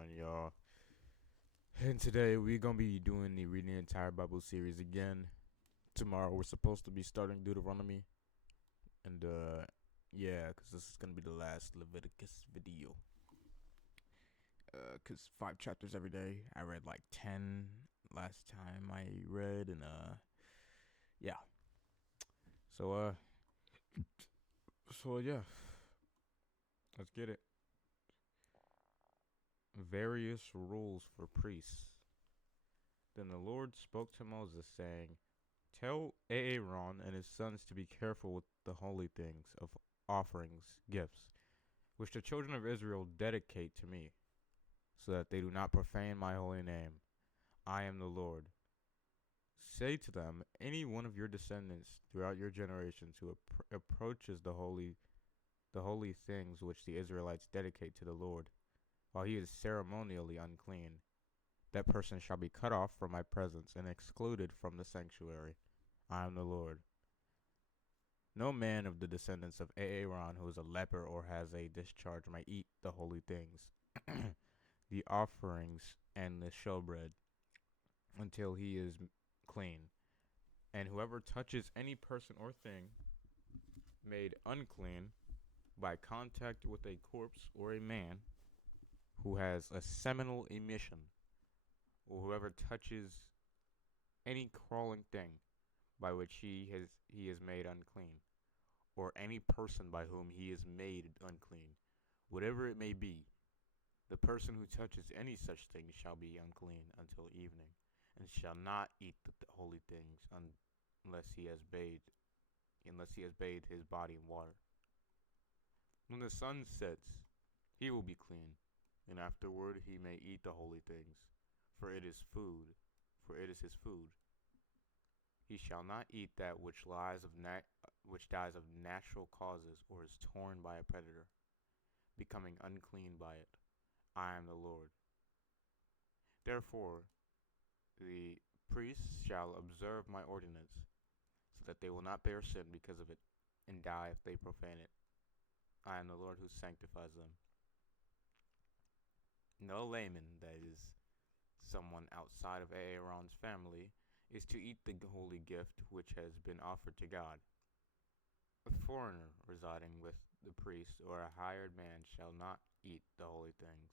on, y'all? And today we're gonna be doing the reading the entire Bible series again. Tomorrow we're supposed to be starting Deuteronomy, and yeah, cause this is gonna be the last Leviticus video. Cause 5 chapters every day. I read like 10 last time I read, and yeah. So yeah, let's get it. Various rules for priests. Then the Lord spoke to Moses, saying, "Tell Aaron and his sons to be careful with the holy things of offerings, gifts, which the children of Israel dedicate to me, so that they do not profane my holy name. I am the Lord. Say to them, any one of your descendants throughout your generations who approaches the holy things which the Israelites dedicate to the Lord, while he is ceremonially unclean, that person shall be cut off from my presence and excluded from the sanctuary. I am the Lord. No man of the descendants of Aaron who is a leper or has a discharge may eat the holy things, the offerings, and the showbread, until he is clean. And whoever touches any person or thing made unclean by contact with a corpse or a man who has a seminal emission, or whoever touches any crawling thing by which he is made unclean, or any person by whom he is made unclean, whatever it may be, the person who touches any such thing shall be unclean until evening, and shall not eat the holy things unless he has bathed his body in water. When the sun sets, he will be clean, and afterward he may eat the holy things, for it is food, for it is his food. He shall not eat that which dies of natural causes or is torn by a predator, becoming unclean by it. I am the Lord. Therefore, the priests shall observe my ordinance, so that they will not bear sin because of it, and die if they profane it. I am the Lord who sanctifies them. No layman, that is, someone outside of Aaron's family, is to eat the holy gift which has been offered to God. A foreigner residing with the priest or a hired man shall not eat the holy things.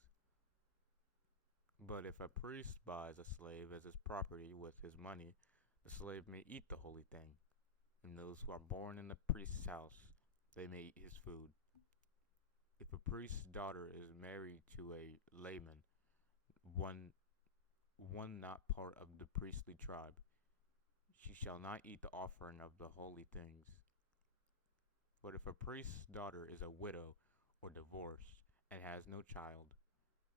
But if a priest buys a slave as his property with his money, the slave may eat the holy thing, and those who are born in the priest's house, they may eat his food. If a priest's daughter is married to a layman, one not part of the priestly tribe, she shall not eat the offering of the holy things. But if a priest's daughter is a widow or divorced and has no child,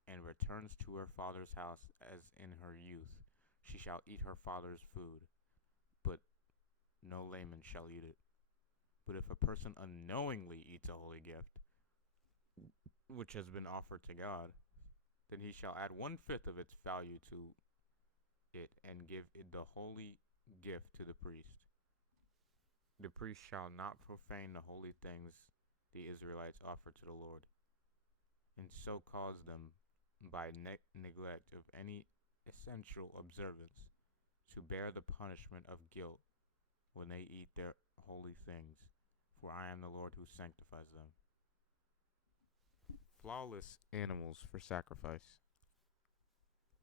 and returns to her father's house as in her youth, she shall eat her father's food, but no layman shall eat it. But if a person unknowingly eats a holy gift, which has been offered to God, then he shall add 1/5 of its value to it and give it the holy gift to the priest. The priest shall not profane the holy things the Israelites offer to the Lord, and so cause them, by neglect of any essential observance, to bear the punishment of guilt when they eat their holy things, for I am the Lord who sanctifies them. Flawless animals for sacrifice.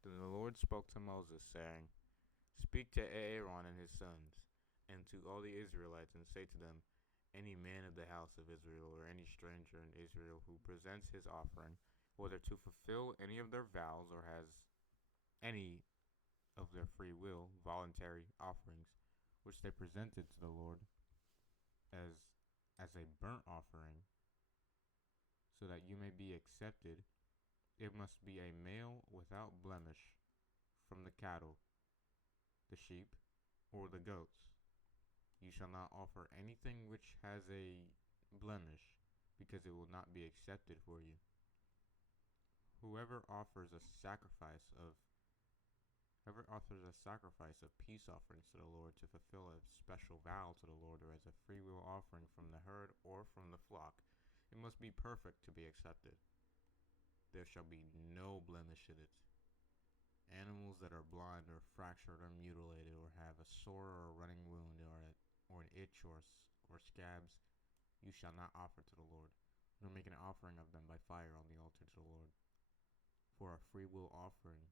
Then the Lord spoke to Moses, saying, Speak to Aaron and his sons, and to all the Israelites, and say to them, any man of the house of Israel, or any stranger in Israel who presents his offering, whether to fulfill any of their vows or has any of their free will, voluntary offerings, which they presented to the Lord as a burnt offering, so that you may be accepted, it must be a male without blemish from the cattle, the sheep, or the goats. You shall not offer anything which has a blemish, because it will not be accepted for you. Whoever offers a sacrifice of peace offerings to the Lord to fulfill a special vow to the Lord, or as a freewill offering from the herd or from the flock, it must be perfect to be accepted. There shall be no blemish in it. Animals that are blind or fractured or mutilated or have a sore or a running wound or an itch or scabs, you shall not offer to the Lord, nor make an offering of them by fire on the altar to the Lord. For a freewill offering,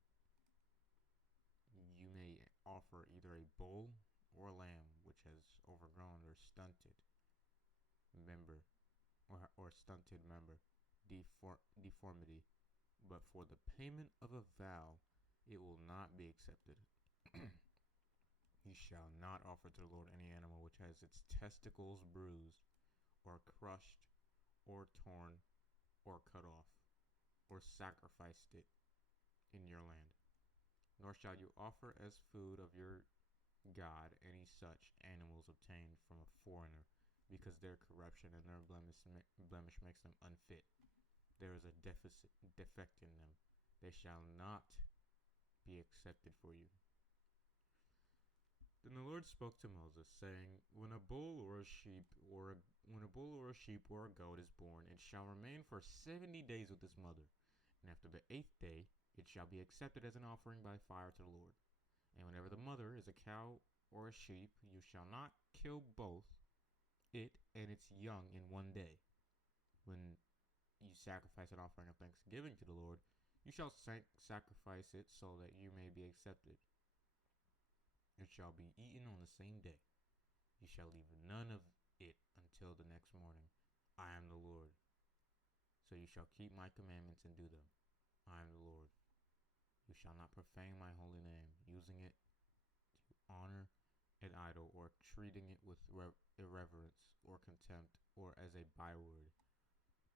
you may offer either a bull or a lamb which has overgrown or stunted member or stunted member deformity, but for the payment of a vow it will not be accepted. You shall not offer to the Lord any animal which has its testicles bruised or crushed or torn or cut off or sacrificed it in your land. Nor shall you offer as food of your God any such animals obtained from a foreigner, because their corruption and their blemish makes them unfit. There is a defect in them. They shall not be accepted for you. Then the Lord spoke to Moses, saying, when a bull or a sheep or a goat is born, it shall remain for 70 days with its mother, and after the 8th day it shall be accepted as an offering by fire to the Lord. And whenever the mother is a cow or a sheep, you shall not kill both it and its young in one day. When you sacrifice an offering of thanksgiving to the Lord, you shall sacrifice it so that you may be accepted. It shall be eaten on the same day. You shall leave none of it until the next morning. I am the Lord. So you shall keep my commandments and do them. I am the Lord. You shall not profane my holy name, using it to honor an idol or treating it with irreverence or contempt or as a byword.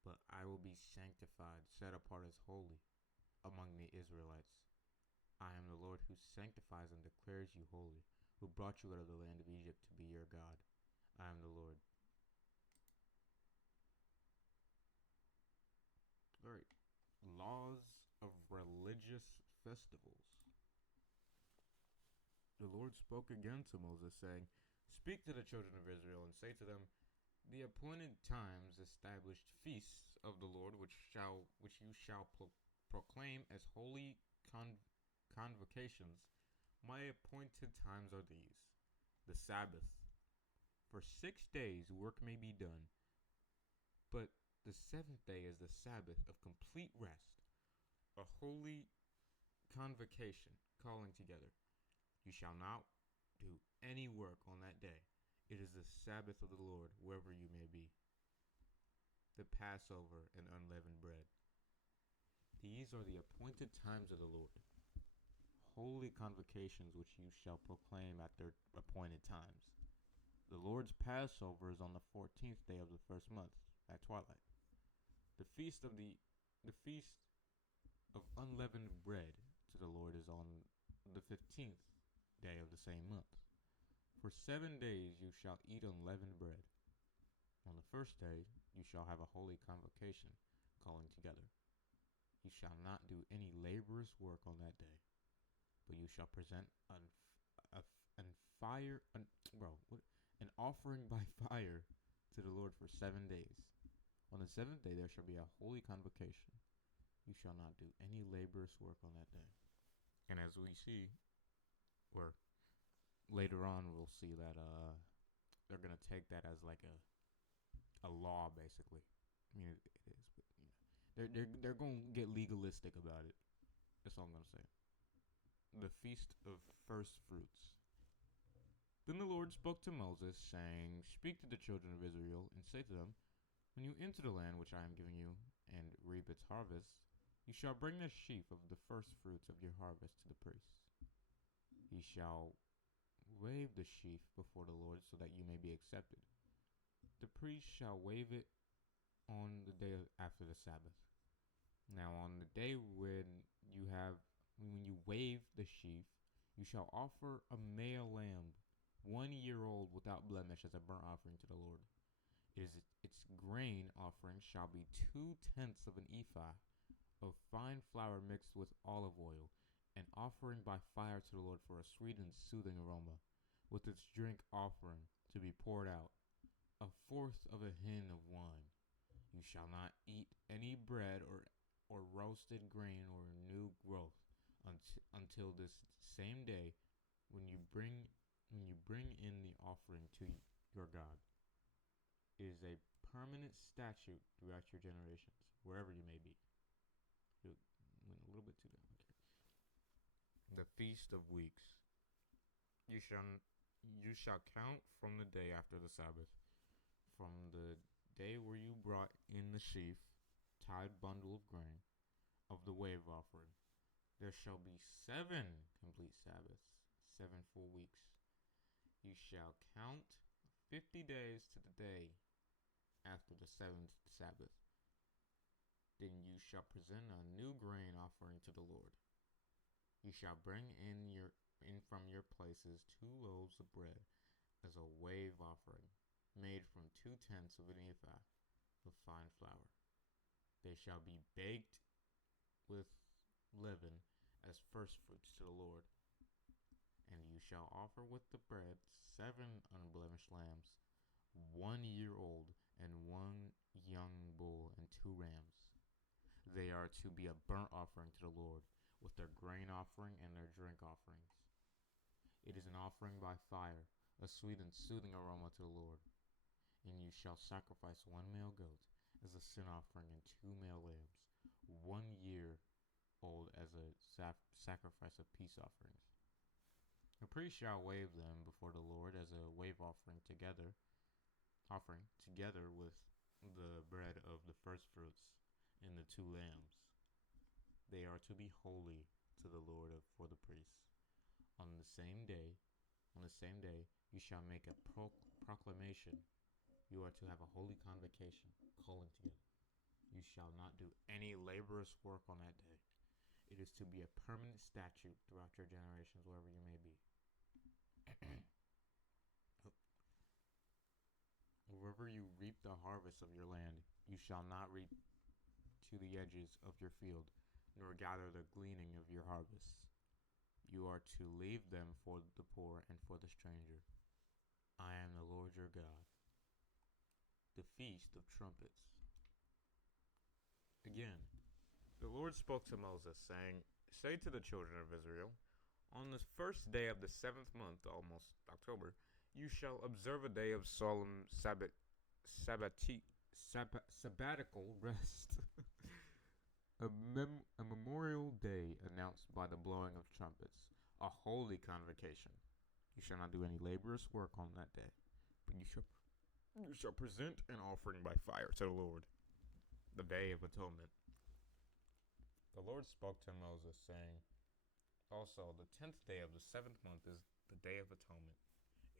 But I will be sanctified, set apart as holy among the Israelites. I am the Lord who sanctifies and declares you holy, who brought you out of the land of Egypt to be your God. I am the Lord. Alright. Laws of religious festivals. The Lord spoke again to Moses, saying, speak to the children of Israel and say to them, the appointed times established feasts of the Lord, which you shall proclaim as holy convocations. My appointed times are these: the Sabbath. For 6 days work may be done, but the 7th day is the Sabbath of complete rest, a holy convocation, calling together. You shall not do any work on that day. It is the Sabbath of the Lord, wherever you may be. The Passover and unleavened bread. These are the appointed times of the Lord, holy convocations which you shall proclaim at their appointed times. The Lord's Passover is on the 14th day of the first month at twilight. The feast of unleavened bread to the Lord is on the 15th day of the same month. For 7 days you shall eat unleavened bread. On the first day you shall have a holy convocation, calling together. You shall not do any laborious work on that day, but you shall present an offering by fire to the Lord for 7 days. On the 7th day there shall be a holy convocation. You shall not do any laborious work on that day. And as we see, or later on we'll see that they're gonna take that as like a law, basically. I mean, it is, but you know, they're gonna get legalistic about it. That's all I'm gonna say. The Feast of First Fruits. Then the Lord spoke to Moses, saying, speak to the children of Israel, and say to them, when you enter the land which I am giving you, and reap its harvest, you shall bring the sheaf of the first fruits of your harvest to the priest. He shall wave the sheaf before the Lord, so that you may be accepted. The priest shall wave it on the day after the Sabbath. Now on the day when you wave the sheaf, you shall offer a male lamb, 1 year old without blemish, as a burnt offering to the Lord. Its grain offering shall be 2/10 of an ephah of fine flour mixed with olive oil, an offering by fire to the Lord for a sweet and soothing aroma, with its drink offering to be poured out, 1/4 of a hin of wine. You shall not eat any bread or or roasted grain or new growth until this same day when you bring in the offering to your God. It is a permanent statute throughout your generations, wherever you may be. You went a little bit too down. Okay. The Feast of Weeks. You shall count from the day after the Sabbath, from the day where you brought in the sheaf, tied bundle of grain, of the wave offering. There shall be 7 complete Sabbaths, 7 full weeks. You shall count 50 days to the day after the 7th Sabbath. Then you shall present a new grain offering to the Lord. You shall bring in from your places 2 loaves of bread as a wave offering, made from 2/10 of an ephah of fine flour. They shall be baked with leaven as first fruits to the Lord. And you shall offer with the bread 7 unblemished lambs, 1 year old, and 1 young bull, and 2 rams. They are to be a burnt offering to the Lord, with their grain offering and their drink offerings. It is an offering by fire, a sweet and soothing aroma to the Lord. And you shall sacrifice 1 male goat as a sin offering and 2 male lambs, 1 year old, as a sacrifice of peace offerings. The priest shall wave them before the Lord as a wave offering together with the bread of the first fruits and the 2 lambs. They are to be holy to the Lord for the priests. On the same day, you shall make a proclamation. You are to have a holy convocation, calling together. You shall not do any laborious work on that day. It is to be a permanent statute throughout your generations, wherever you may be. Wherever you reap the harvest of your land, you shall not reap to the edges of your field, nor gather the gleaning of your harvest. You are to leave them for the poor and for the stranger. I am the Lord your God. The Feast of Trumpets. Again, the Lord spoke to Moses, saying, Say to the children of Israel, on the first day of the 7th month, almost October, you shall observe a day of solemn sabbatical rest. A memorial day announced by the blowing of trumpets, a holy convocation. You shall not do any laborious work on that day, but you shall present an offering by fire to the Lord, the Day of Atonement. The Lord spoke to Moses, saying, Also, the 10th day of the 7th month is the Day of Atonement.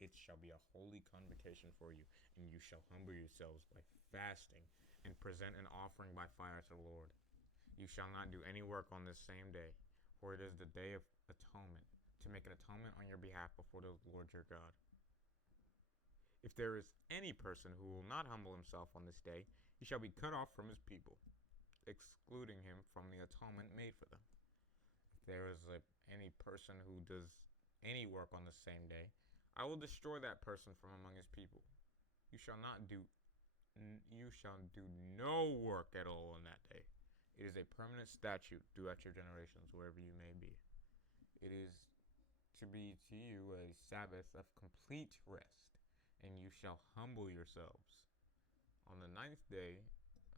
It shall be a holy convocation for you, and you shall humble yourselves by fasting and present an offering by fire to the Lord. You shall not do any work on this same day, for it is the Day of Atonement, to make an atonement on your behalf before the Lord your God. If there is any person who will not humble himself on this day, he shall be cut off from his people, excluding him from the atonement made for them. If there is any person who does any work on the same day, I will destroy that person from among his people. You shall do no work at all on that day. It is a permanent statute throughout your generations, wherever you may be. It is to be to you a Sabbath of complete rest, and you shall humble yourselves. On the 9th day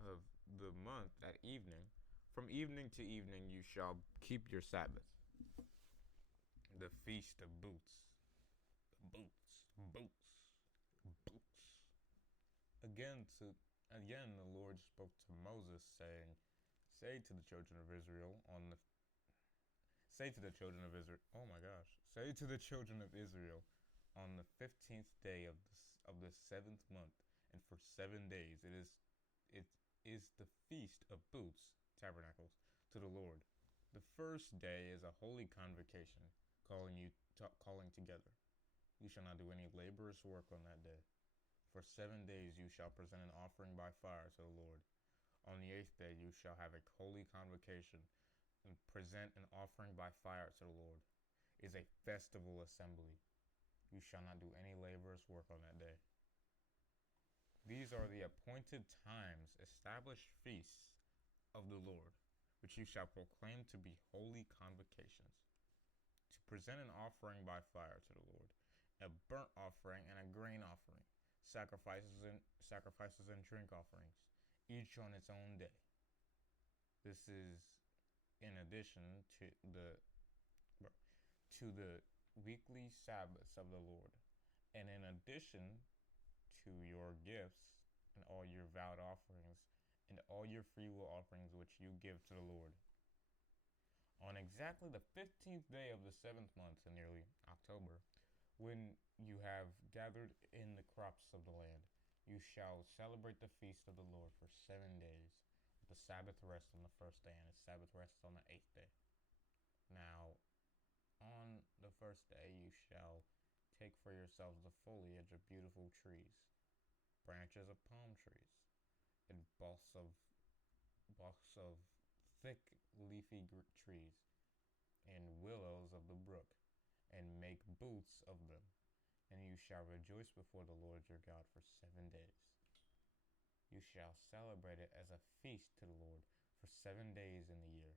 of the month at evening, from evening to evening you shall keep your Sabbath. The Feast of Booths. Booths. Again the Lord spoke to Moses, saying, Say to the children of Israel on the 15th day of the 7th month, and for 7 days it is the Feast of Booths, tabernacles, to the Lord. The first day is a holy convocation, calling together. You shall not do any laborious work on that day. For 7 days you shall present an offering by fire to the Lord. On the 8th day you shall have a holy convocation and present an offering by fire to the Lord. It is a festival assembly. You shall not do any laborious work on that day. These are the appointed times, established feasts of the Lord, which you shall proclaim to be holy convocations, to present an offering by fire to the Lord, a burnt offering and a grain offering, sacrifices and drink offerings, each on its own day. This is in addition to the weekly Sabbaths of the Lord, and in addition to your gifts and all your vowed offerings and all your freewill offerings which you give to the Lord. On exactly the 15th day of the 7th month, in nearly October, when you have gathered in the crops of the land, you shall celebrate the feast of the Lord for 7 days, with the Sabbath rest on the first day and the Sabbath rest on the 8th day. Now, on the first day you shall take for yourselves the foliage of beautiful trees, branches of palm trees, and balks of thick leafy trees, and willows of the brook, and make booths of them. And you shall rejoice before the Lord your God for 7 days. You shall celebrate it as a feast to the Lord for 7 days in the year.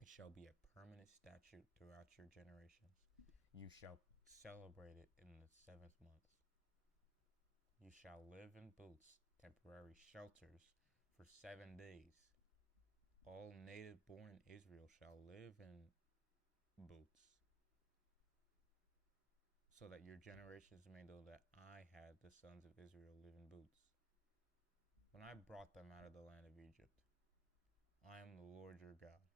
It shall be a permanent statute throughout your generations. You shall celebrate it in the 7th month. You shall live in booths, temporary shelters, for 7 days. All native born in Israel shall live in booths, so that your generations may know that I had the sons of Israel live in booths, when I brought them out of the land of Egypt. I am the Lord your God.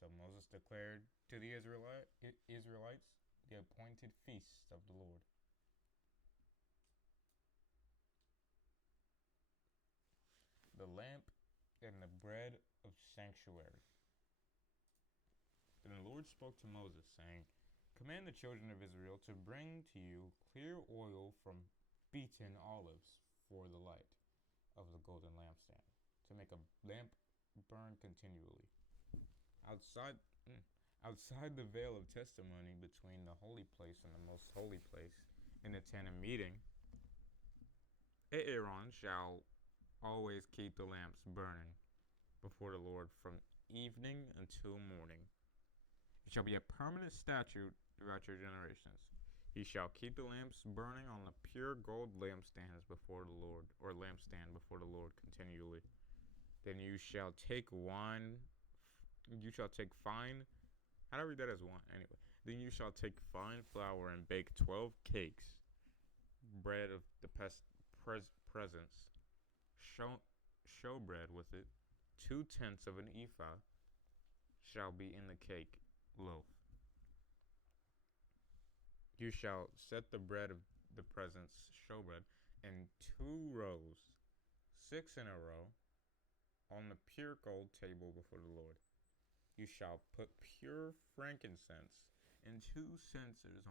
So Moses declared to the Israelites the appointed feasts of the Lord. The lamp and the bread of sanctuary. Then the Lord spoke to Moses, saying, Command the children of Israel to bring to you clear oil from beaten olives for the light of the golden lampstand, to make a lamp burn continually. Outside the veil of testimony between the holy place and the most holy place, in the tent of meeting, Aaron shall always keep the lamps burning before the Lord from evening until morning. It shall be a permanent statute throughout your generations. He shall keep the lamps burning on the pure gold lampstands before the Lord, or lampstand before the Lord continually. Then you shall take fine. How do I read that as wine? Anyway, then you shall take fine flour and bake 12 cakes, bread of the presence, showbread with it. 2/10 of an ephah shall be in the cake loaf. You shall set the bread of the presence, showbread, in 2 rows, 6 in a row, on the pure gold table before the Lord. You shall put pure frankincense in 2 censers,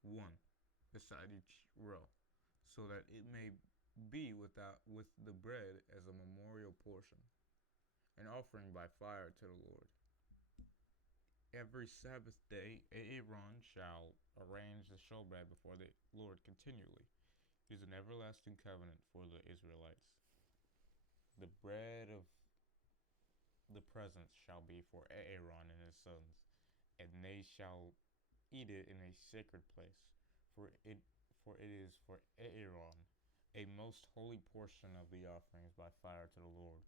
one beside each row, so that it may be with the bread as a memorial portion, an offering by fire to the Lord. Every Sabbath day Aaron shall arrange the showbread before the Lord continually. It is an everlasting covenant for the Israelites. The bread of the presence shall be for Aaron and his sons, and they shall eat it in a sacred place, for it is for Aaron a most holy portion of the offerings by fire to the Lord,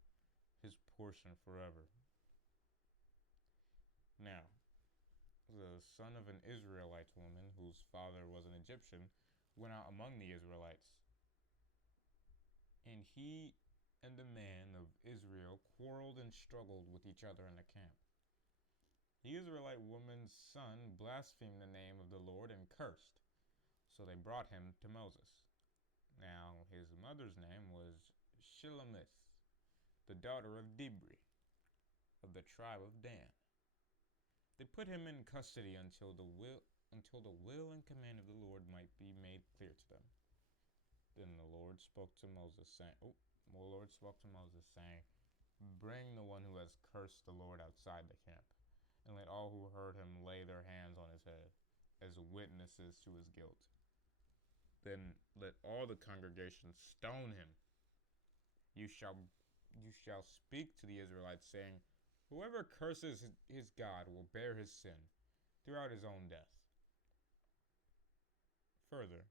his portion forever. Now, the son of an Israelite woman, whose father was an Egyptian, went out among the Israelites. And he and the man of Israel quarreled and struggled with each other in the camp. The Israelite woman's son blasphemed the name of the Lord and cursed. So they brought him to Moses. Now his mother's name was Shilamith, the daughter of Dibri, of the tribe of Dan. They put him in custody until the will and command of the Lord might be made clear to them. Then the Lord spoke to Moses, saying, Bring the one who has cursed the Lord outside the camp, and let all who heard him lay their hands on his head, as witnesses to his guilt. Then let all the congregation stone him. You shall you shall speak to the Israelites, saying, whoever curses his God will bear his sin throughout his own death. Further,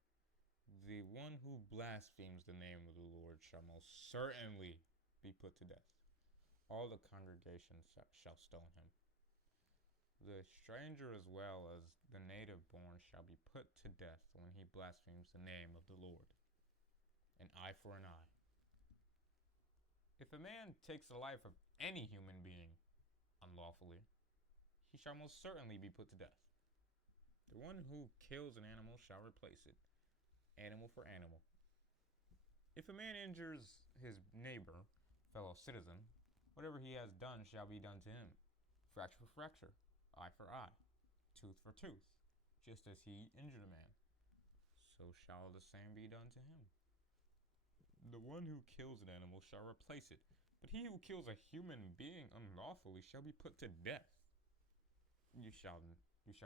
the one who blasphemes the name of the Lord shall most certainly be put to death. All the congregation shall stone him. The stranger as well as the native born shall be put to death when he blasphemes the name of the Lord. An eye for an eye. If a man takes the life of any human being unlawfully, he shall most certainly be put to death. The one who kills an animal shall replace it, animal for animal. If a man injures his neighbor, fellow citizen, whatever he has done shall be done to him. Fracture for fracture, eye for eye, tooth for tooth, just as he injured a man, so shall the same be done to him. The one who kills an animal shall replace it, but he who kills a human being unlawfully shall be put to death. You shall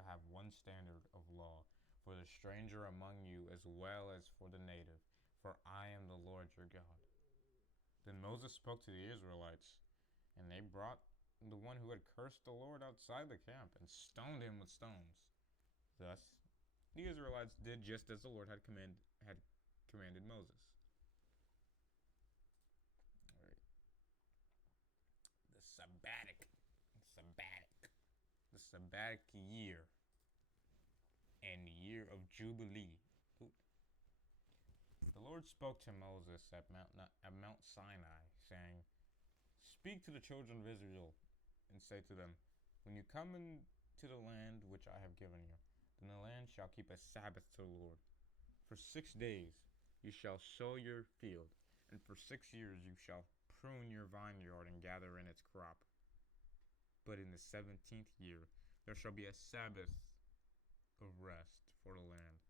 have one standard of law for the stranger among you as well as for the native, for I am the Lord your God. Then Moses spoke to the Israelites, and they brought the one who had cursed the Lord outside the camp and stoned him with stones. Thus, the Israelites did just as the Lord had commanded Moses. The Sabbatic year and the year of Jubilee. The Lord spoke to Moses at Mount Sinai, saying, speak to the children of Israel and say to them, when you come into the land which I have given you, then the land shall keep a Sabbath to the Lord. For 6 days you shall sow your field, and for 6 years you shall prune your vineyard and gather in its crop. But in the 17th year there shall be a Sabbath of rest for the land,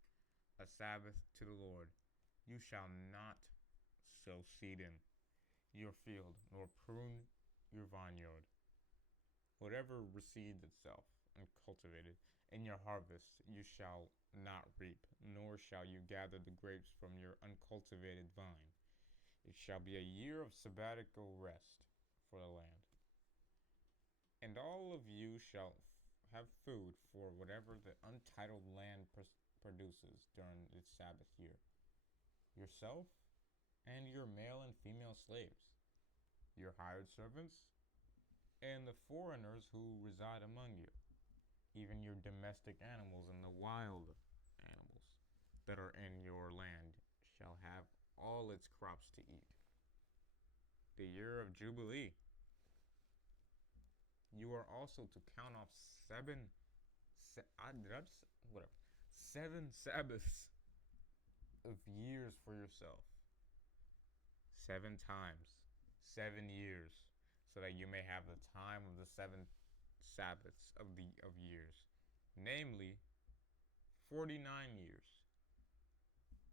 a Sabbath to the Lord. You shall not sow seed in your field, nor prune your vineyard. Whatever reseeds itself uncultivated in your harvest you shall not reap, nor shall you gather the grapes from your uncultivated vine. It shall be a year of sabbatical rest for the land. And all of you shall have food for whatever the untitled land produces during its Sabbath year. Yourself and your male and female slaves, your hired servants, and the foreigners who reside among you, even your domestic animals and the wild animals that are in your land shall have all its crops to eat. The year of Jubilee. You are also to count off 7 Sabbaths of years for yourself. 7 times, 7 years, so that you may have the time of the 7 Sabbaths of years, namely 49 years.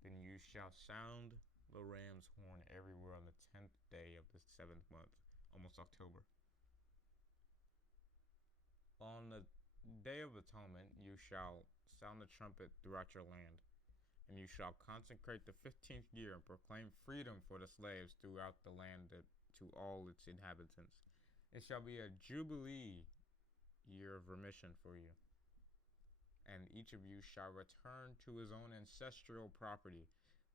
Then you shall sound the ram's horn everywhere on the 10th day of the 7th month, almost October. On the Day of Atonement you shall sound the trumpet throughout your land, and you shall consecrate the 15th year and proclaim freedom for the slaves throughout the land to all its inhabitants. It shall be a Jubilee year of remission for you. And each of you shall return to his own ancestral property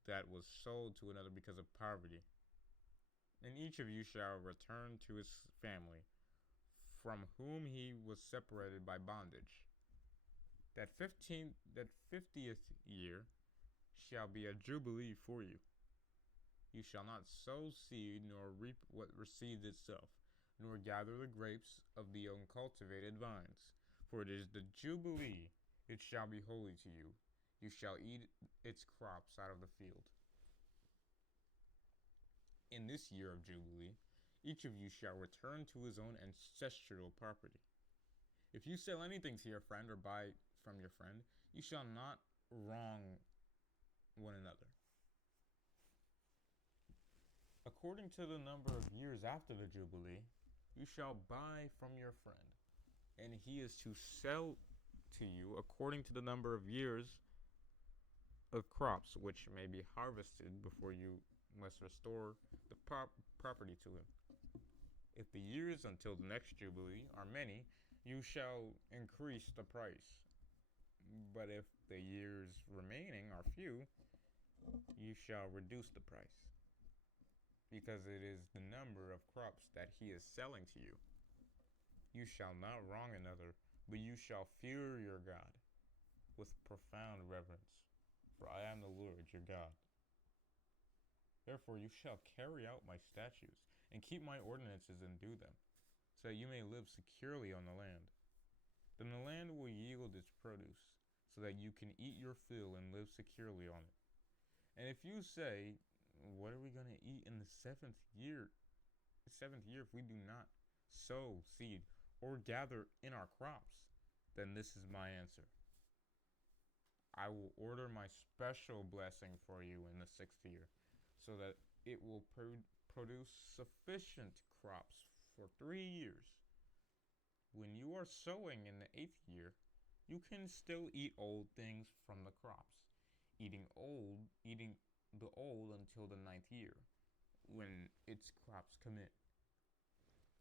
that was sold to another because of poverty. And each of you shall return to his family, from whom he was separated by bondage. That 50th year shall be a Jubilee for you. You shall not sow seed, nor reap what reseeds itself, nor gather the grapes of the uncultivated vines. For it is the Jubilee, it shall be holy to you. You shall eat its crops out of the field. In this year of Jubilee, each of you shall return to his own ancestral property. If you sell anything to your friend or buy from your friend, you shall not wrong one another. According to the number of years after the Jubilee, you shall buy from your friend, and he is to sell to you according to the number of years of crops which may be harvested before you must restore the property to him. If the years until the next Jubilee are many, you shall increase the price. But if the years remaining are few, you shall reduce the price, because it is the number of crops that he is selling to you. You shall not wrong another, but you shall fear your God with profound reverence, for I am the Lord your God. Therefore you shall carry out my statutes, and keep my ordinances and do them, so that you may live securely on the land. Then the land will yield its produce, so that you can eat your fill and live securely on it. And if you say, what are we going to eat in the seventh year? The seventh year, if we do not sow seed or gather in our crops, then this is my answer. I will order my special blessing for you in the sixth year, so that it will produce sufficient crops for 3 years. When you are sowing in the eighth year, you can still eat old things from the crops, eating the old until the ninth year, when its crops come in.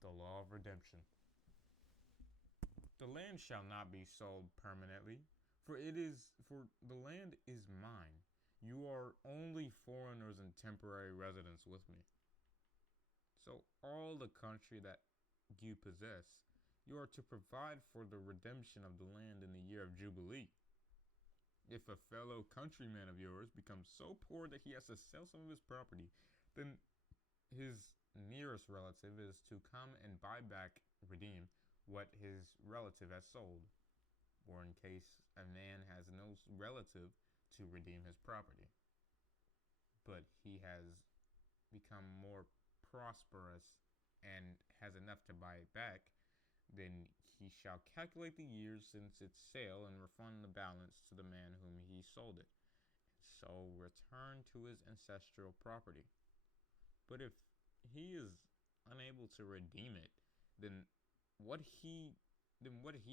The law of redemption. The land shall not be sold permanently, for the land is mine. You are only foreigners and temporary residents with me. So all the country that you possess, you are to provide for the redemption of the land in the year of Jubilee. If a fellow countryman of yours becomes so poor that he has to sell some of his property, then his nearest relative is to come and buy back, redeem, what his relative has sold. Or in case a man has no relative to redeem his property, but he has become more prosperous and has enough to buy it back, then he shall calculate the years since its sale and refund the balance to the man whom he sold it, and so return to his ancestral property. But if he is unable to redeem it, then what he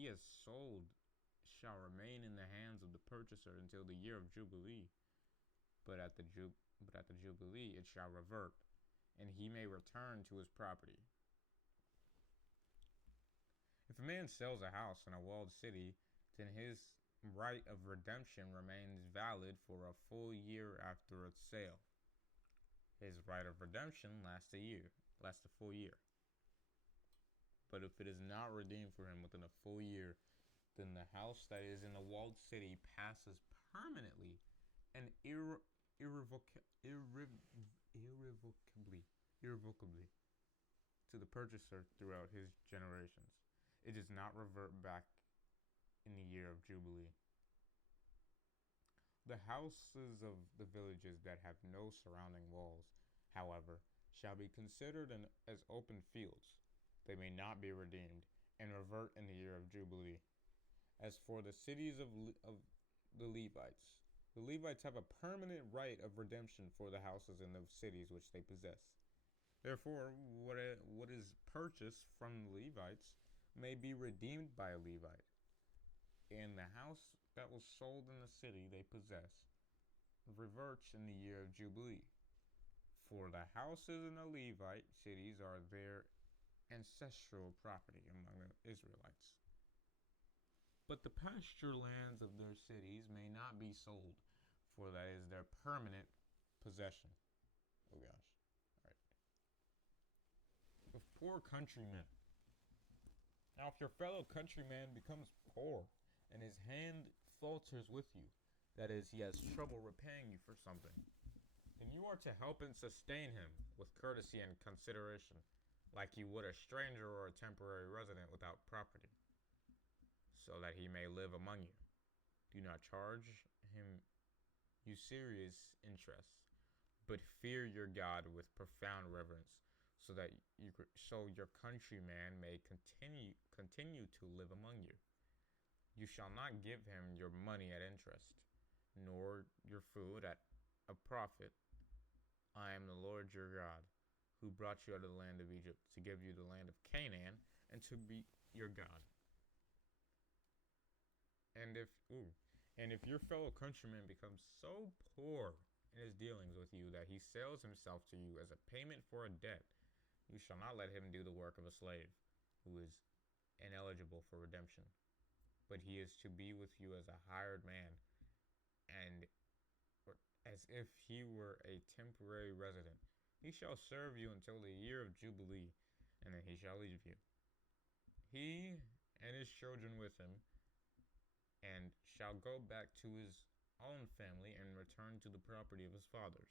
has sold shall remain in the hands of the purchaser until the year of Jubilee. But at the Jubilee it shall revert, and he may return to his property. If a man sells a house in a walled city, then his right of redemption remains valid for a full year after its sale. His right of redemption lasts a full year. But if it is not redeemed for him within a full year, then the house that is in the walled city passes permanently and irrevocably to the purchaser throughout his generations. It does not revert back in the year of Jubilee. The houses of the villages that have no surrounding walls, however, shall be considered as open fields. They may not be redeemed, and revert in the year of Jubilee. As for the cities of the Levites have a permanent right of redemption for the houses in the cities which they possess. Therefore, what is purchased from the Levites may be redeemed by a Levite, and the house that was sold in the city they possess reverts in the year of Jubilee. For the houses in the Levite cities are their ancestral property among the Israelites. But the pasture lands of their cities may not be sold, for that is their permanent possession. Oh gosh. Alright. Of poor countrymen. Now if your fellow countryman becomes poor, and his hand falters with you, that is, he has trouble repaying you for something, then you are to help and sustain him with courtesy and consideration, like you would a stranger or a temporary resident without property, so that he may live among you. Do not charge him usurious interest, but fear your God with profound reverence, so that your countryman may continue to live among you. You shall not give him your money at interest, nor your food at a profit. I am the Lord your God, who brought you out of the land of Egypt to give you the land of Canaan and to be your God. And if your fellow countryman becomes so poor in his dealings with you that he sells himself to you as a payment for a debt, You shall not let him do the work of a slave who is ineligible for redemption, but he is to be with you as a hired man, and as if he were a temporary resident. He shall serve you until the year of Jubilee, and then he shall leave you. He and his children with him, and shall go back to his own family and return to the property of his fathers.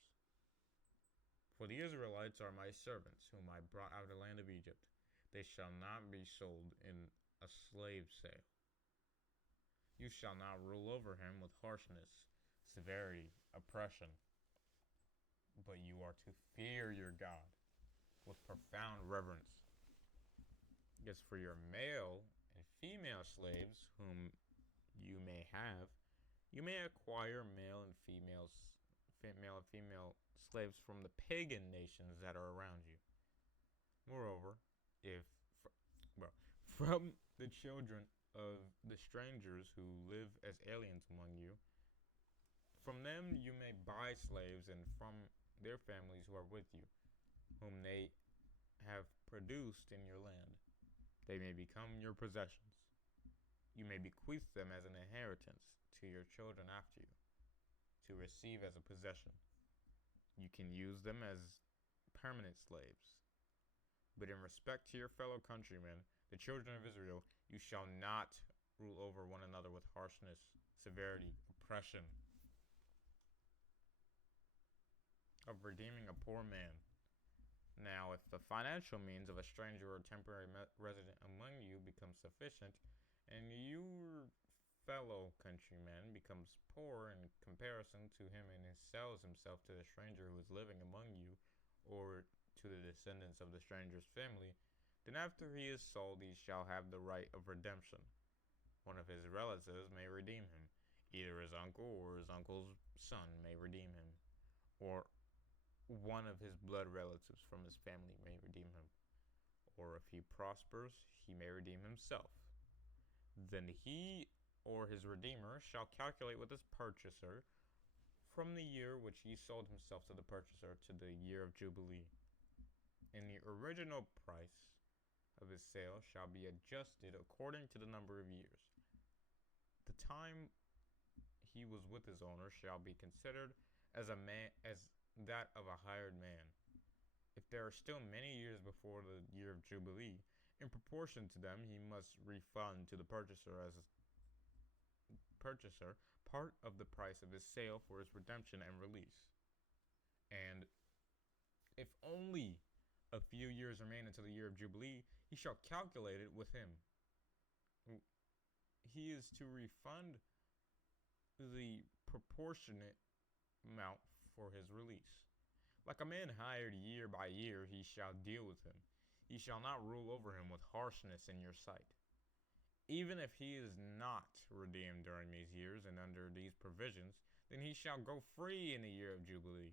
For the Israelites are my servants, whom I brought out of the land of Egypt. They shall not be sold in a slave sale. You shall not rule over him with harshness, severity, oppression, but you are to fear your God with profound reverence. As for your male and female slaves, whom you may have, you may acquire male and female slaves from the pagan nations that are around you. Moreover, if well, from the children of the strangers who live as aliens among you, from them you may buy slaves, and from their families who are with you, whom they have produced in your land. They may become your possessions. You may bequeath them as an inheritance to your children after you, to receive as a possession. You can use them as permanent slaves. But in respect to your fellow countrymen, the children of Israel, you shall not rule over one another with harshness, severity, oppression, of redeeming a poor man. Now, if the financial means of a stranger or temporary resident among you becomes sufficient, and your fellow countryman becomes poor in comparison to him and sells himself to the stranger who is living among you, or to the descendants of the stranger's family, then after he is sold he shall have the right of redemption. One of his relatives may redeem him. Either his uncle or his uncle's son may redeem him, or one of his blood relatives from his family may redeem him. Or if he prospers, he may redeem himself. Then he or his redeemer shall calculate with his purchaser from the year which he sold himself to the purchaser to the year of Jubilee. And the original price of his sale shall be adjusted according to the number of years. The time he was with his owner shall be considered as that of a hired man. If there are still many years before the year of Jubilee, in proportion to them he must refund to the purchaser part of the price of his sale for his redemption and release. And if only a few years remain until the year of Jubilee, he shall calculate it with him. He is to refund the proportionate amount for his release. Like a man hired year by year, he shall deal with him. He shall not rule over him with harshness in your sight. Even if he is not redeemed during these years and under these provisions, then he shall go free in the year of Jubilee,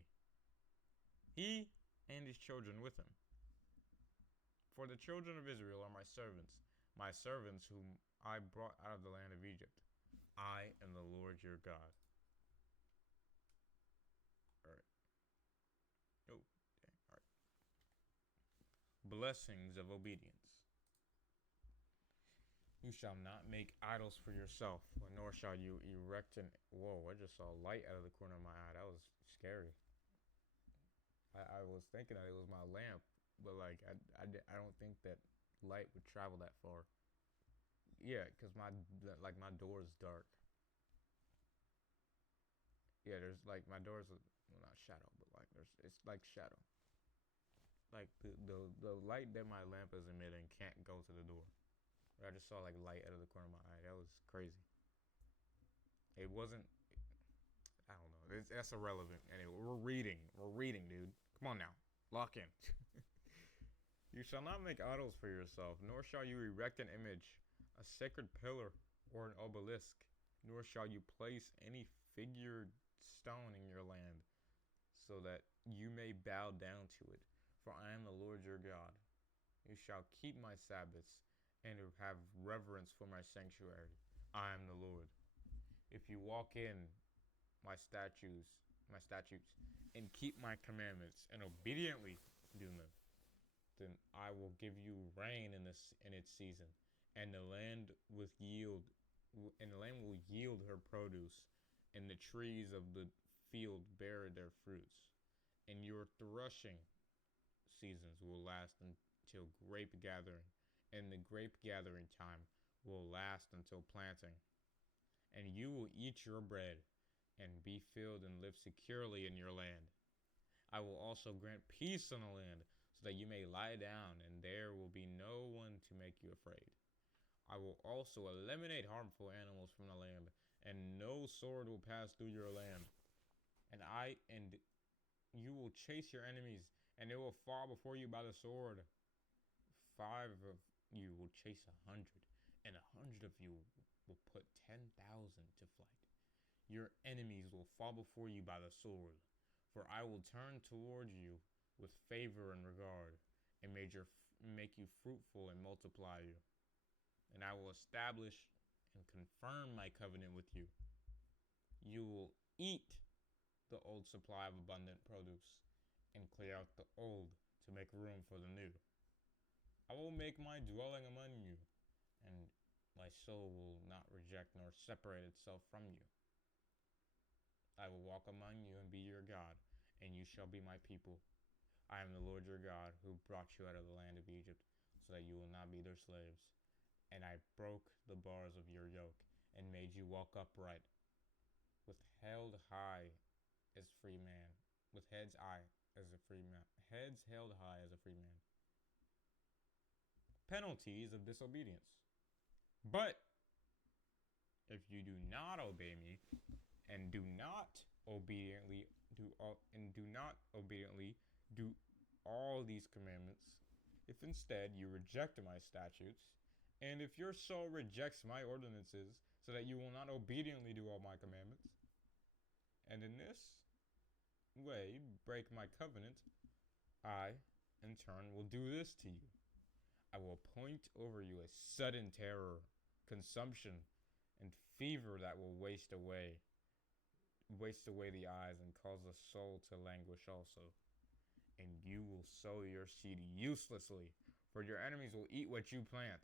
he and his children with him. For the children of Israel are my servants whom I brought out of the land of Egypt. I am the Lord your God. Blessings of obedience. You shall not make idols for yourself, nor shall you erect an... Whoa, I just saw a light out of the corner of my eye. That was scary. I was thinking that it was my lamp, but like I don't think that light would travel that far. Yeah, because my door is dark. Yeah, there's like my door's well, not shadow, but like it's like shadow. Like the light that my lamp is emitting can't go to the door. I just saw like light out of the corner of my eye. That was crazy. It wasn't. I don't know. That's irrelevant. Anyway, we're reading, dude. Come on now, lock in. You shall not make idols for yourself, nor shall you erect an image, a sacred pillar, or an obelisk, nor shall you place any figured stone in your land, so that you may bow down to it. For I am the Lord your God. You shall keep my Sabbaths and have reverence for my sanctuary. I am the Lord. If you walk in my statutes, and keep my commandments, and obediently do them, then I will give you rain in its season, and the land with yield, and the land will yield her produce, and the trees of the field bear their fruits, and your threshing seasons will last until grape gathering, and the grape gathering time will last until planting. And you will eat your bread and be filled and live securely in your land. I will also grant peace on the land so that you may lie down and there will be no one to make you afraid. I will also eliminate harmful animals from the land, and no sword will pass through your land. And you will chase your enemies, and they will fall before you by the sword. 5 of you will chase 100, and 100 of you will put 10,000 to flight. Your enemies will fall before you by the sword, for I will turn toward you with favor and regard, and make you fruitful and multiply you. And I will establish and confirm my covenant with you. You will eat the old supply of abundant produce, and clear out the old to make room for the new. I will make my dwelling among you, and my soul will not reject nor separate itself from you. I will walk among you and be your God, and you shall be my people. I am the Lord your God, who brought you out of the land of Egypt, so that you will not be their slaves. And I broke the bars of your yoke, and made you walk upright, with held high as free man, with heads high as a free man, heads held high as a free man. Penalties of disobedience. But if you do not obey me, and do not obediently do all these commandments, if instead you reject my statutes, and if your soul rejects my ordinances, so that you will not obediently do all my commandments, and in this way break my covenant, I, in turn, will do this to you. I will appoint over you a sudden terror, consumption, and fever that will waste away the eyes and cause the soul to languish also. And you will sow your seed uselessly, for your enemies will eat what you plant.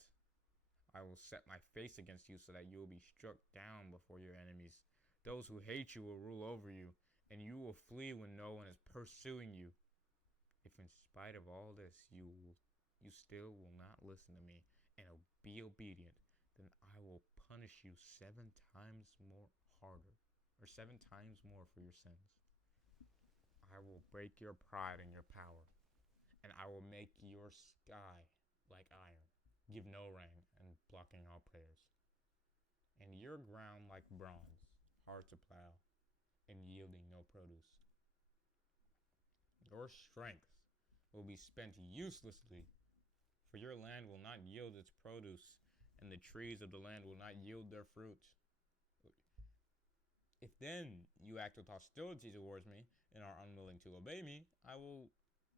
I will set my face against you so that you will be struck down before your enemies. Those who hate you will rule over you, and you will flee when no one is pursuing you. If in spite of all this you still will not listen to me and be obedient, then I will punish you 7 times more harder, or 7 times more for your sins. I will break your pride and your power, and I will make your sky like iron, give no rain, and blocking all prayers, and your ground like bronze, hard to plow, and yielding no produce. Your strength will be spent uselessly, for your land will not yield its produce, and the trees of the land will not yield their fruit. If then you act with hostility towards me and are unwilling to obey me, I will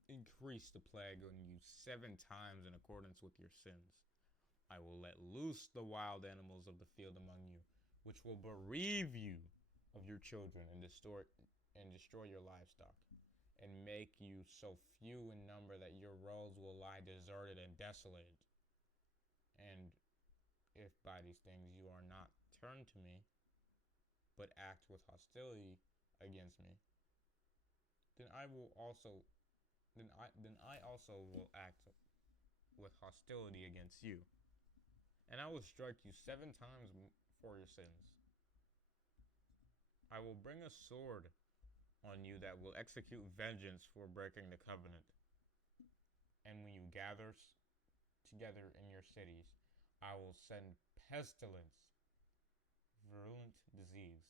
increase the plague on you 7 times in accordance with your sins. I will let loose the wild animals of the field among you, which will bereave you of your children and destroy your livestock, and make you so few in number that your roads will lie deserted and desolate. And if by these things you are not turned to me, but act with hostility against me, then I also will act with hostility against you, and I will strike you 7 times for your sins. I will bring a sword on you that will execute vengeance for breaking the covenant. And when you gather together in your cities, I will send pestilence, virulent disease,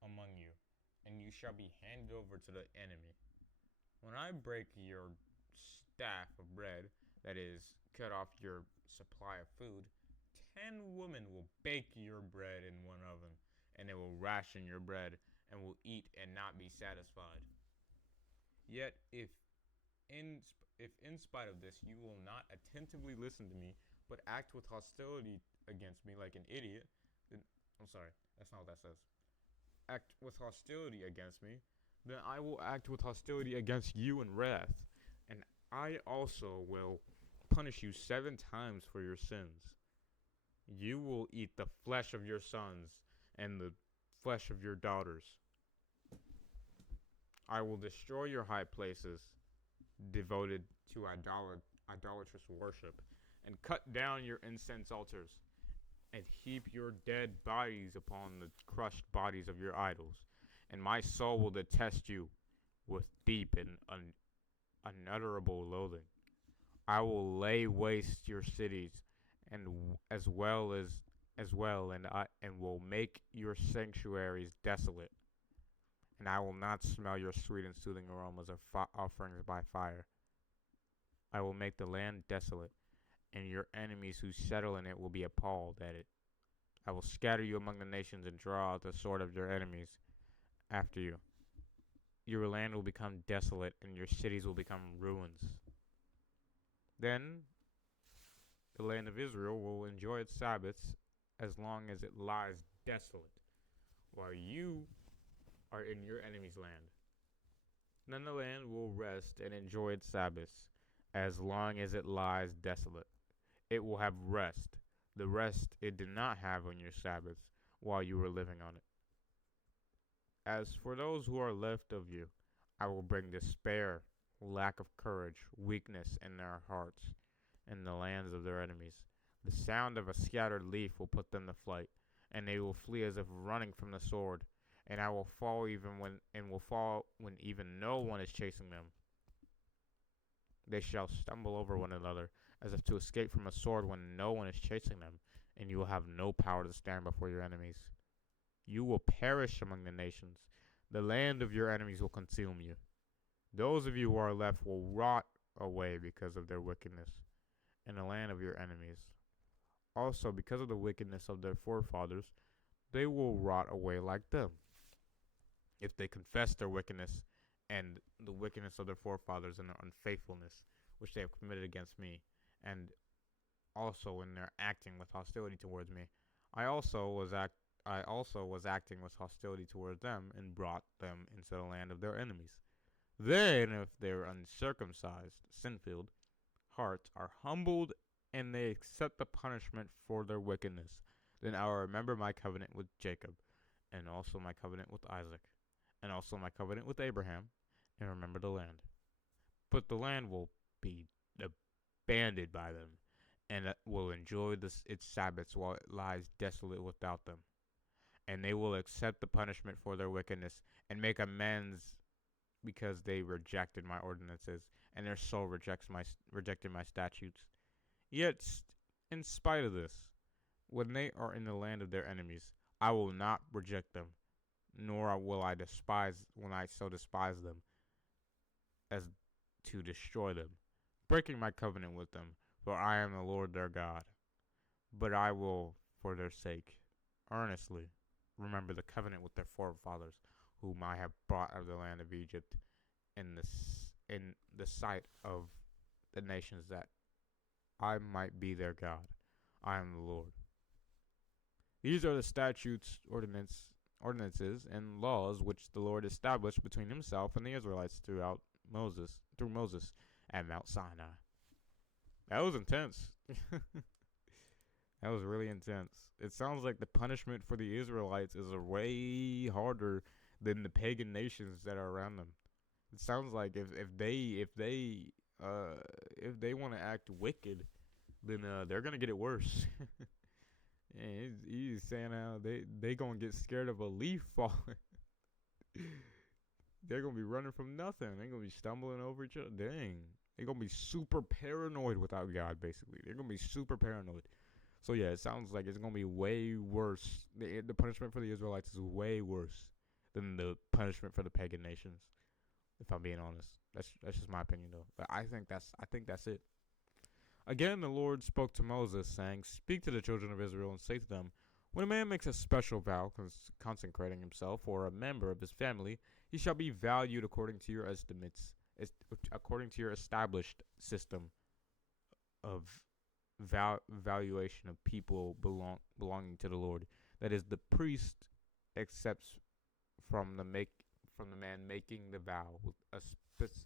among you, and you shall be handed over to the enemy. When I break your staff of bread, that is, cut off your supply of food, 10 women will bake your bread in one oven, and they will ration your bread, and will eat and not be satisfied. Yet if in spite of this you will not attentively listen to me, but act with hostility against me like an idiot, then I'm sorry, that's not what that says. Act with hostility against me, then I will act with hostility against you in wrath, and I also will punish you 7 times for your sins. You will eat the flesh of your sons and the flesh of your daughters. I will destroy your high places devoted to idolatrous worship, and cut down your incense altars, and heap your dead bodies upon the crushed bodies of your idols. And my soul will detest you with deep and unutterable loathing. I will lay waste your cities, and as well, and will make your sanctuaries desolate. And I will not smell your sweet and soothing aromas of offerings by fire. I will make the land desolate, and your enemies who settle in it will be appalled at it. I will scatter you among the nations and draw out the sword of your enemies after you. Your land will become desolate, and your cities will become ruins. Then the land of Israel will enjoy its Sabbaths as long as it lies desolate, while you are in your enemy's land. Then the land will rest and enjoy its Sabbaths as long as it lies desolate. It will have rest, the rest it did not have on your Sabbaths while you were living on it. As for those who are left of you, I will bring despair, lack of courage, weakness in their hearts, in the lands of their enemies. The sound of a scattered leaf will put them to flight, and they will flee as if running from the sword. And I will fall when even no one is chasing them. They shall stumble over one another, as if to escape from a sword when no one is chasing them, and you will have no power to stand before your enemies. You will perish among the nations. The land of your enemies will consume you. Those of you who are left will rot away because of their wickedness in the land of your enemies. Also, because of the wickedness of their forefathers, they will rot away like them. If they confess their wickedness and the wickedness of their forefathers and their unfaithfulness, which they have committed against me, and also in their acting with hostility towards me, I also was acting with hostility towards them and brought them into the land of their enemies. Then, if their uncircumcised, sin-filled hearts are humbled and they accept the punishment for their wickedness, then I will remember my covenant with Jacob, and also my covenant with Isaac, and also my covenant with Abraham, and remember the land. But the land will be abandoned by them, and will enjoy its Sabbaths while it lies desolate without them. And they will accept the punishment for their wickedness and make amends because they rejected my ordinances, and their soul rejected my statutes. Yet, in spite of this, when they are in the land of their enemies, I will not reject them, nor will I despise when I so despise them as to destroy them, breaking my covenant with them, for I am the Lord their God. But I will, for their sake, earnestly remember the covenant with their forefathers, whom I have brought out of the land of Egypt, in the sight of the nations, that I might be their God. I am the Lord. These are the statutes, ordinances, and laws which the Lord established between himself and the Israelites through Moses at Mount Sinai. That was intense. That was really intense. It sounds like the punishment for the Israelites is way harder than the pagan nations that are around them. It sounds like if they want to act wicked, then they're gonna get it worse. Yeah, he's saying how they gonna get scared of a leaf falling. They're gonna be running from nothing. They're gonna be stumbling over each other. Dang, they're gonna be super paranoid without God. Basically, they're gonna be super paranoid. So yeah, it sounds like it's gonna be way worse. The punishment for the Israelites is way worse than the punishment for the pagan nations. If I'm being honest, that's just my opinion though. But I think that's it. Again, the Lord spoke to Moses, saying, "Speak to the children of Israel and say to them, when a man makes a special vow, consecrating himself or a member of his family, he shall be valued according to your estimates, according to your established system of valuation of people belonging to the Lord. That is, the priest accepts from from the man making the vow with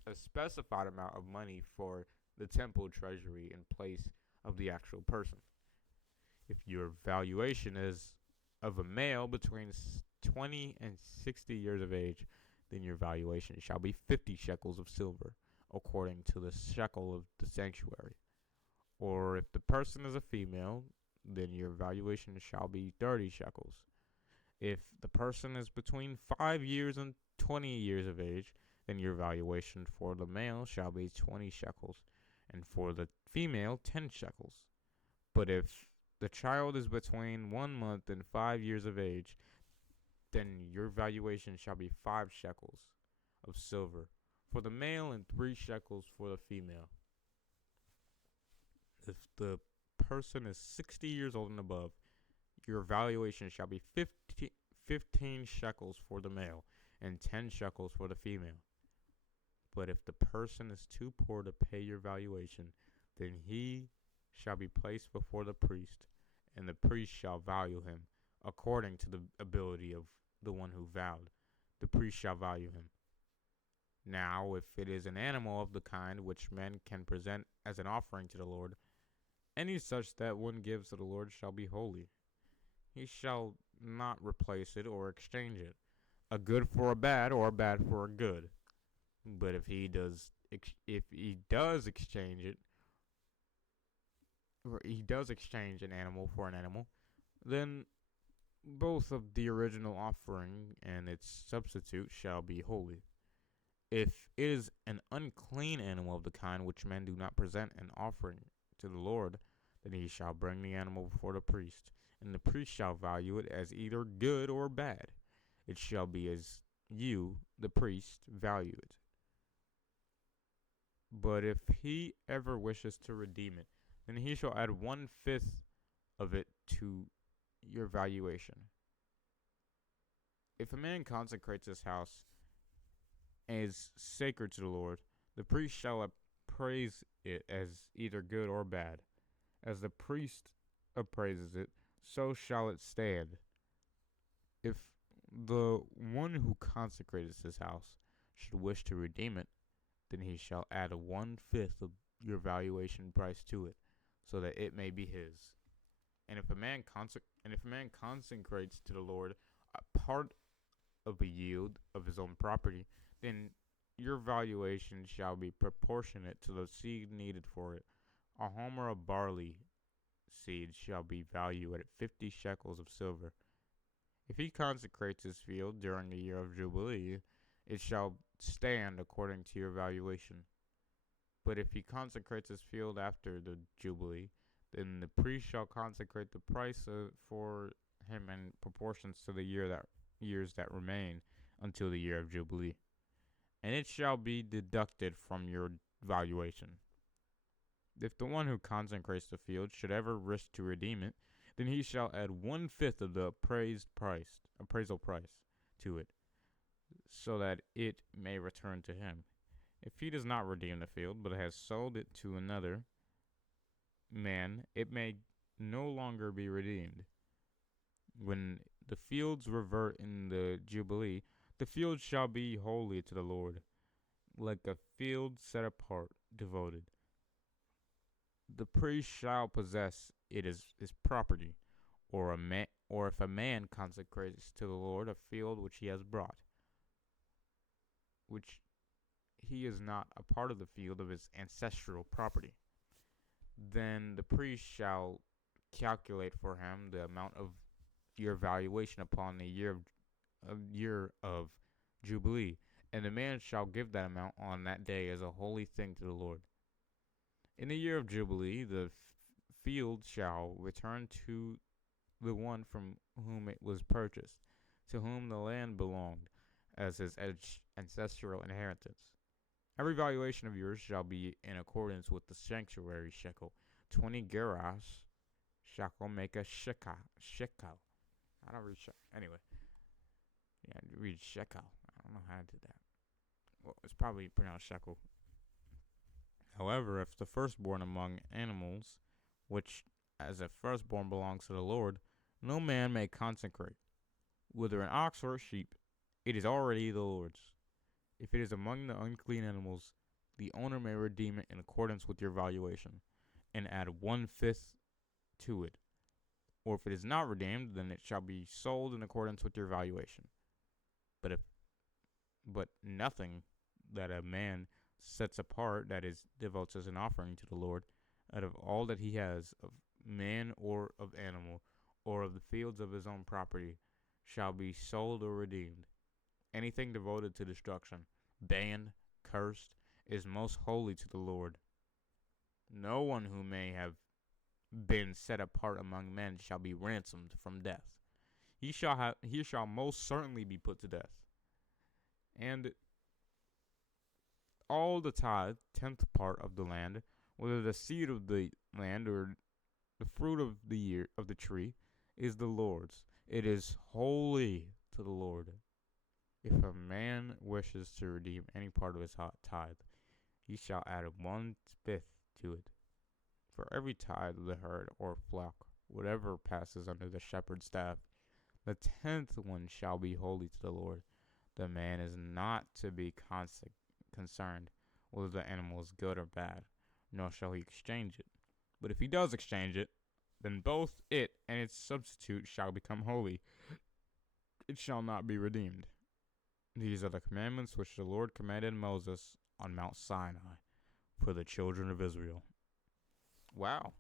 a specified amount of money for the temple treasury in place of the actual person. If your valuation is of a male between 20 and 60 years of age, then your valuation shall be 50 shekels of silver, according to the shekel of the sanctuary. Or if the person is a female, then your valuation shall be 30 shekels. If the person is between 5 years and 20 years of age, then your valuation for the male shall be 20 shekels, and for the female 10 shekels. But if the child is between 1 month and 5 years of age, then your valuation shall be 5 shekels of silver for the male and 3 shekels for the female. If the person is 60 years old and above, your valuation shall be 15 shekels for the male and 10 shekels for the female. But if the person is too poor to pay your valuation, then he shall be placed before the priest, and the priest shall value him according to the ability of the one who vowed. The priest shall value him. Now, if it is an animal of the kind which men can present as an offering to the Lord, any such that one gives to the Lord shall be holy. He shall not replace it or exchange it, a good for a bad or a bad for a good. But if he does exchange it, or he does exchange an animal for an animal, then both of the original offering and its substitute shall be holy. If it is an unclean animal of the kind which men do not present an offering to the Lord, then he shall bring the animal before the priest, and the priest shall value it as either good or bad. It shall be as you, the priest, value it. But if he ever wishes to redeem it, then he shall add 1/5 of it to your valuation. If a man consecrates his house and is sacred to the Lord, the priest shall appraise it as either good or bad. As the priest appraises it, so shall it stand. If the one who consecrates his house should wish to redeem it, then he shall add 1/5 of your valuation price to it, so that it may be his. And if a man consecrates to the Lord a part of a yield of his own property, then your valuation shall be proportionate to the seed needed for it. A homer of barley seed shall be valued at 50 shekels of silver. If he consecrates his field during the year of Jubilee, it shall stand according to your valuation. But if he consecrates his field after the Jubilee, then the priest shall consecrate the price for him in proportions to the years that remain until the year of Jubilee, and it shall be deducted from your valuation. If the one who consecrates the field should ever wish to redeem it, then he shall add 1/5 of the appraisal price to it, so that it may return to him. If he does not redeem the field, but has sold it to another man, it may no longer be redeemed. When the fields revert in the Jubilee, the field shall be holy to the Lord, like a field set apart, devoted. The priest shall possess it as his property, or if a man consecrates to the Lord a field which he has bought, which he is not a part of the field of his ancestral property, then the priest shall calculate for him the amount of your valuation upon the year of Jubilee, and the man shall give that amount on that day as a holy thing to the Lord. In the year of Jubilee, the field shall return to the one from whom it was purchased, to whom the land belonged, as his ancestral inheritance. Every valuation of yours shall be in accordance with the sanctuary shekel. 20 gerahs shekel make a shekel. I don't read shekel. Anyway, yeah, I read shekel. I don't know how to do that. Well, it's probably pronounced shekel. However, if the firstborn among animals, which as a firstborn belongs to the Lord, no man may consecrate, whether an ox or a sheep, It is already the Lord's. If it is among the unclean animals, the owner may redeem it in accordance with your valuation, and add 1/5 to it. Or if it is not redeemed, then it shall be sold in accordance with your valuation. But if but nothing that a man sets apart, that is, devotes as an offering to the Lord, out of all that he has of man or of animal, or of the fields of his own property, shall be sold or redeemed. Anything devoted to destruction, banned, cursed, is most holy to the Lord. No one who may have been set apart among men shall be ransomed from death. He shall most certainly be put to death. And all the tithe, 10th part of the land, whether the seed of the land or the fruit of the year of the tree, is the Lord's. It is holy to the Lord. If a man wishes to redeem any part of his tithe, he shall add 1/5 to it. For every tithe of the herd or flock, whatever passes under the shepherd's staff, the 10th one shall be holy to the Lord. The man is not to be concerned whether the animal is good or bad, nor shall he exchange it. But if he does exchange it, then both it and its substitute shall become holy. It shall not be redeemed. These are the commandments which the Lord commanded Moses on Mount Sinai for the children of Israel. Wow.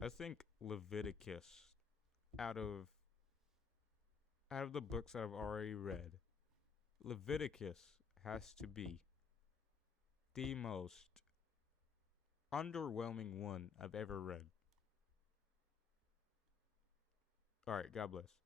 I think Leviticus, out of the books that I've already read, Leviticus has to be the most underwhelming one I've ever read. Alright, God bless.